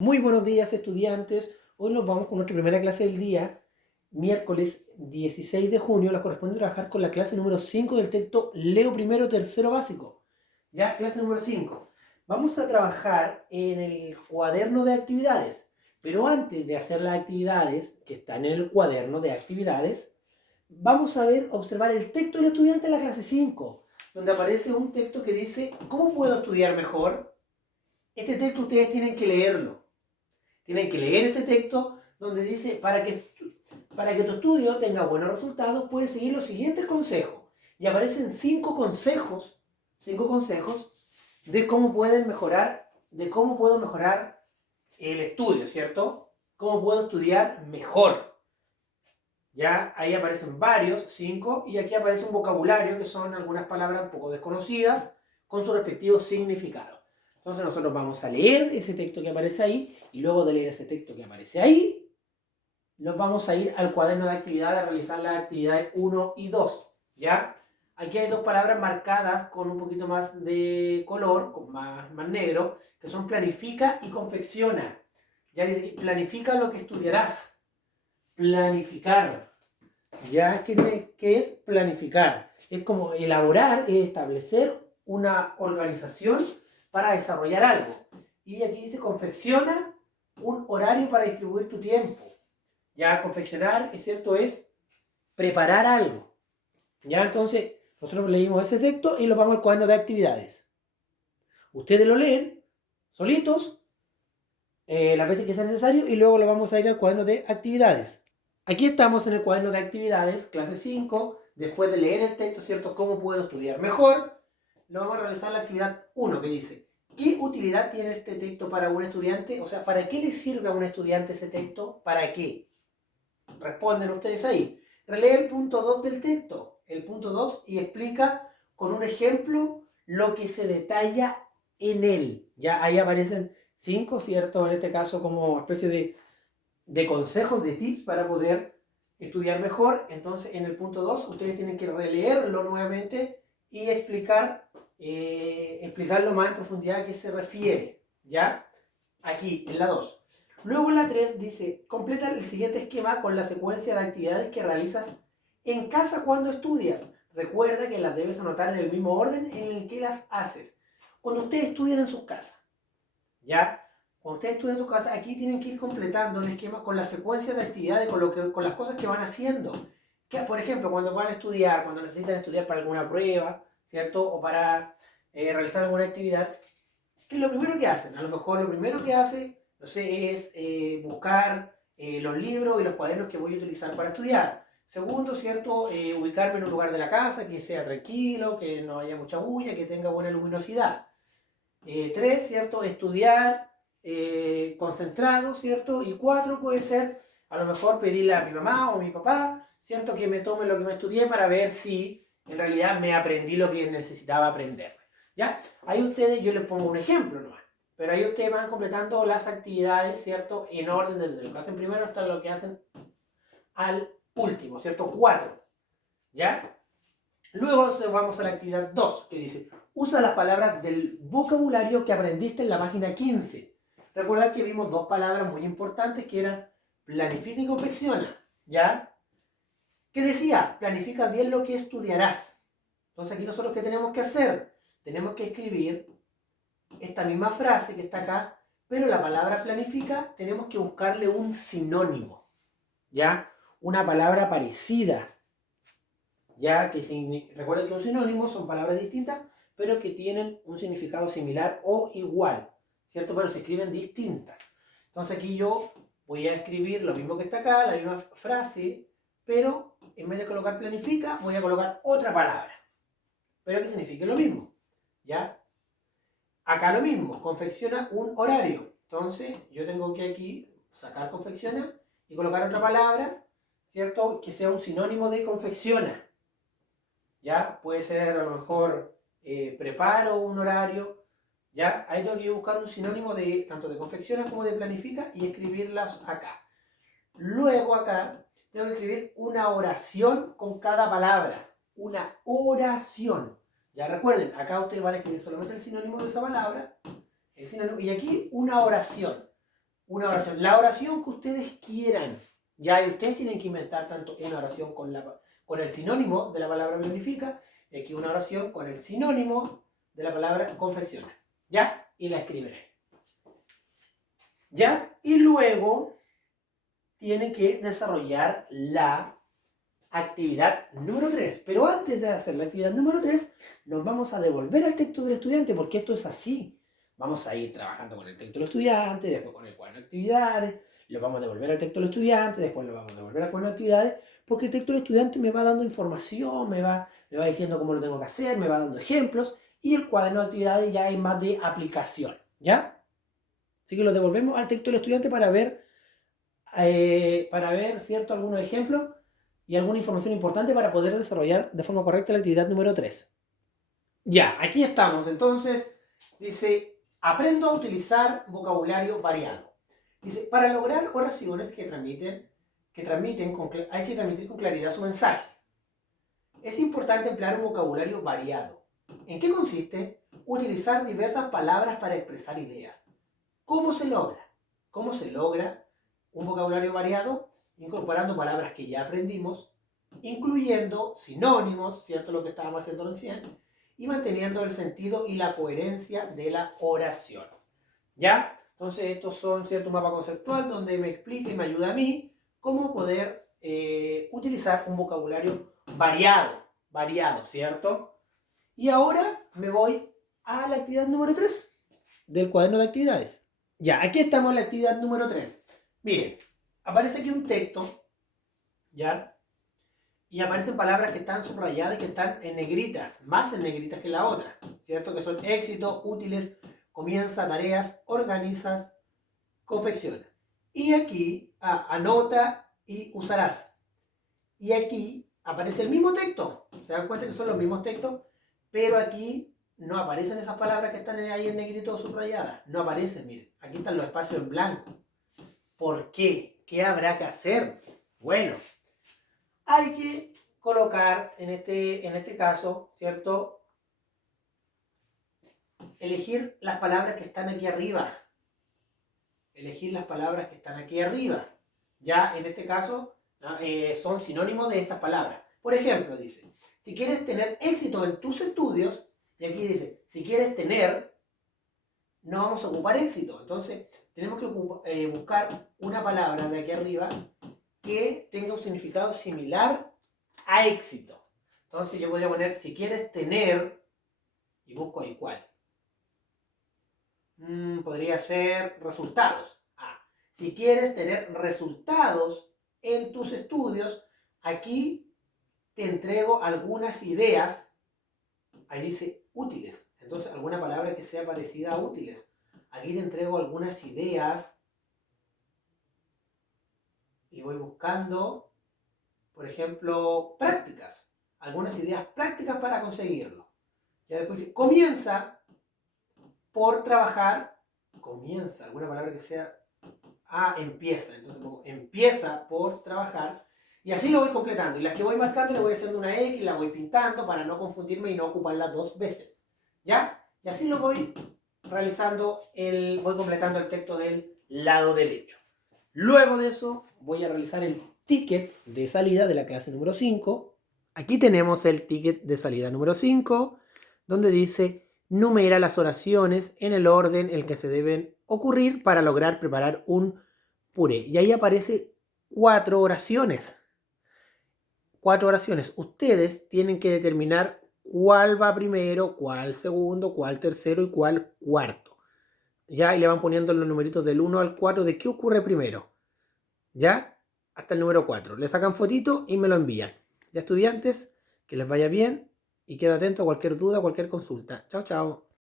Muy buenos días, estudiantes. Hoy nos vamos con nuestra primera clase del día, miércoles 16 de junio. La corresponde trabajar con la clase número 5 del texto Leo primero, tercero básico. Ya, clase número 5. Vamos a trabajar en el cuaderno de actividades. Pero antes de hacer las actividades que están en el cuaderno de actividades, vamos a observar el texto del estudiante en la clase 5, donde aparece un texto que dice, ¿cómo puedo estudiar mejor? Este texto ustedes tienen que leerlo. Tienen que leer este texto donde dice, para que tu estudio tenga buenos resultados, puedes seguir los siguientes consejos. Y aparecen cinco consejos de cómo pueden mejorar, de cómo puedo mejorar el estudio, ¿cierto? Cómo puedo estudiar mejor. Ya ahí aparecen varios, 5, y aquí aparece un vocabulario que son algunas palabras un poco desconocidas con su respectivo significado. Entonces nosotros vamos a leer ese texto que aparece ahí y luego de leer ese texto que aparece ahí, nos vamos a ir al cuaderno de actividades a realizar las actividades 1 y 2. ¿Ya? Aquí hay dos palabras marcadas con un poquito más de color, con más negro, que son planifica y confecciona. Ya dice que planifica lo que estudiarás. Planificar. ¿Ya? ¿Qué es planificar? Es como elaborar, es establecer una organización para desarrollar algo. Y aquí dice confecciona un horario para distribuir tu tiempo. Ya confeccionar, es cierto, es preparar algo. Ya entonces, nosotros leímos ese texto y lo vamos al cuaderno de actividades. Ustedes lo leen solitos, las veces que sea necesario, y luego lo vamos a ir al cuaderno de actividades. Aquí estamos en el cuaderno de actividades, clase 5. Después de leer el texto, ¿cierto? ¿Cómo puedo estudiar mejor? Lo vamos a realizar la actividad 1, que dice, ¿qué utilidad tiene este texto para un estudiante? O sea, ¿para qué le sirve a un estudiante ese texto? ¿Para qué? Responden ustedes ahí. Relee el punto 2 del texto, el punto 2, y explica con un ejemplo lo que se detalla en él. Ya ahí aparecen 5, ¿cierto? En este caso como especie de consejos, de tips para poder estudiar mejor. Entonces, en el punto 2, ustedes tienen que releerlo nuevamente y explicarlo más en profundidad a qué se refiere. ¿Ya? Aquí, en la 2. Luego en la 3 dice, completa el siguiente esquema con la secuencia de actividades que realizas en casa cuando estudias. Recuerda que las debes anotar en el mismo orden en el que las haces. Cuando ustedes estudian en sus casas, ¿ya? Cuando ustedes estudian en su casa, aquí tienen que ir completando el esquema con la secuencia de actividades, con las cosas que van haciendo. Que, por ejemplo, cuando van a estudiar, cuando necesitan estudiar para alguna prueba, ¿cierto? O para realizar alguna actividad, ¿qué es lo primero que hacen? A lo mejor lo primero que hace, no sé, es buscar los libros y los cuadernos que voy a utilizar para estudiar. Segundo, ¿cierto? Ubicarme en un lugar de la casa que sea tranquilo, que no haya mucha bulla, que tenga buena luminosidad. 3, ¿cierto? Estudiar concentrado, ¿cierto? Y 4 puede ser, a lo mejor pedirle a mi mamá o a mi papá, ¿cierto? Que me tome lo que me estudié para ver si en realidad me aprendí lo que necesitaba aprender. ¿Ya? Ahí ustedes, yo les pongo un ejemplo nomás, pero ahí ustedes van completando las actividades, ¿cierto? En orden desde lo que hacen primero hasta lo que hacen al último, ¿cierto? 4, ¿ya? Luego vamos a la actividad 2, que dice, usa las palabras del vocabulario que aprendiste en la página 15. Recuerda que vimos dos palabras muy importantes que eran planifica y confecciona, ¿ya? ¿Qué decía? Planifica bien lo que estudiarás. Entonces aquí nosotros, ¿qué tenemos que hacer? Tenemos que escribir esta misma frase que está acá, pero la palabra planifica tenemos que buscarle un sinónimo, ¿ya? Una palabra parecida, ya que recuerden que un sinónimo son palabras distintas, pero que tienen un significado similar o igual, ¿cierto? Pero se escriben distintas. Entonces aquí yo voy a escribir lo mismo que está acá, la misma frase, pero en vez de colocar planifica, voy a colocar otra palabra, pero que signifique lo mismo, ¿ya? Acá lo mismo, confecciona un horario. Entonces yo tengo que aquí sacar confecciona y colocar otra palabra, ¿cierto? Que sea un sinónimo de confecciona. ¿Ya? Puede ser a lo mejor preparo un horario, ¿ya? Ahí tengo que buscar un sinónimo de tanto de confecciona como de planifica y escribirlas acá. Luego acá tengo que escribir una oración con cada palabra. Una oración. Ya recuerden, acá ustedes van a escribir solamente el sinónimo de esa palabra. El sinónimo, y aquí una oración. una oración. La oración que ustedes quieran. Ya, y ustedes tienen que inventar tanto una oración con el sinónimo de la palabra planifica, y aquí una oración con el sinónimo de la palabra confecciona. ¿Ya? Y la escribiré. ¿Ya? Y luego tienen que desarrollar la actividad número 3. Pero antes de hacer la actividad número 3, nos vamos a devolver al texto del estudiante, porque esto es así. Vamos a ir trabajando con el texto del estudiante, después con el cuaderno de actividades, lo vamos a devolver al texto del estudiante, después lo vamos a devolver al cuaderno de actividades, porque el texto del estudiante me va dando información, me va diciendo cómo lo tengo que hacer, me va dando ejemplos, y el cuaderno de actividades ya es más de aplicación, ¿ya? Así que lo devolvemos al texto del estudiante para ver, ¿cierto?, algunos ejemplos y alguna información importante para poder desarrollar de forma correcta la actividad número 3. Ya, aquí estamos. Entonces, dice, aprendo a utilizar vocabulario variado. Dice, para lograr oraciones hay que transmitir con claridad su mensaje. Es importante emplear un vocabulario variado. ¿En qué consiste? Utilizar diversas palabras para expresar ideas. ¿Cómo se logra? ¿Cómo se logra un vocabulario variado? Incorporando palabras que ya aprendimos, incluyendo sinónimos, ¿cierto? Lo que estábamos haciendo recién, y manteniendo el sentido y la coherencia de la oración. ¿Ya? Entonces, estos son cierto mapa conceptual donde me explica y me ayuda a mí cómo poder utilizar un vocabulario variado, ¿cierto? Y ahora me voy a la actividad número 3 del cuaderno de actividades. Ya, aquí estamos en la actividad número 3. Miren, aparece aquí un texto, ¿ya? Y aparecen palabras que están subrayadas y que están en negritas, más en negritas que la otra, ¿cierto? Que son éxito, útiles, comienza, tareas, organizas, confecciona. Y aquí, anota y usarás. Y aquí aparece el mismo texto. ¿Se dan cuenta que son los mismos textos? Pero aquí no aparecen esas palabras que están ahí en negrito subrayadas. No aparecen, miren. Aquí están los espacios en blanco. ¿Por qué? ¿Qué habrá que hacer? Bueno, hay que colocar en este caso, ¿cierto? Elegir las palabras que están aquí arriba. Elegir las palabras que están aquí arriba. Ya en este caso son sinónimos de estas palabras. Por ejemplo, dice, si quieres tener éxito en tus estudios, y aquí dice, si quieres tener, no vamos a ocupar éxito. Entonces, tenemos que buscar una palabra de aquí arriba que tenga un significado similar a éxito. Entonces yo podría poner, si quieres tener, y busco ahí cuál. Podría ser resultados. Si quieres tener resultados en tus estudios, aquí te entrego algunas ideas. Ahí dice útiles. Entonces, alguna palabra que sea parecida a útiles. Aquí te entrego algunas ideas. Y voy buscando, por ejemplo, prácticas. Algunas ideas prácticas para conseguirlo. Ya después dice, comienza por trabajar. Comienza, alguna palabra que sea... empieza. Entonces pongo, empieza por trabajar. Y así lo voy completando. Y las que voy marcando le voy haciendo una X, la voy pintando para no confundirme y no ocuparla dos veces. ¿Ya? Y así lo voy realizando, voy completando el texto del lado derecho. Luego de eso voy a realizar el ticket de salida de la clase número 5. Aquí tenemos el ticket de salida número 5, donde dice numera las oraciones en el orden en el que se deben ocurrir para lograr preparar un puré. Y ahí aparece 4 oraciones. 4 oraciones. Ustedes tienen que determinar cuál va primero, cuál segundo, cuál tercero y cuál cuarto. Ya, y le van poniendo los numeritos del 1 al 4 de qué ocurre primero. ¿Ya? Hasta el número 4. Le sacan fotito y me lo envían. Ya, estudiantes, que les vaya bien y queda atento a cualquier duda, cualquier consulta. Chao, chao.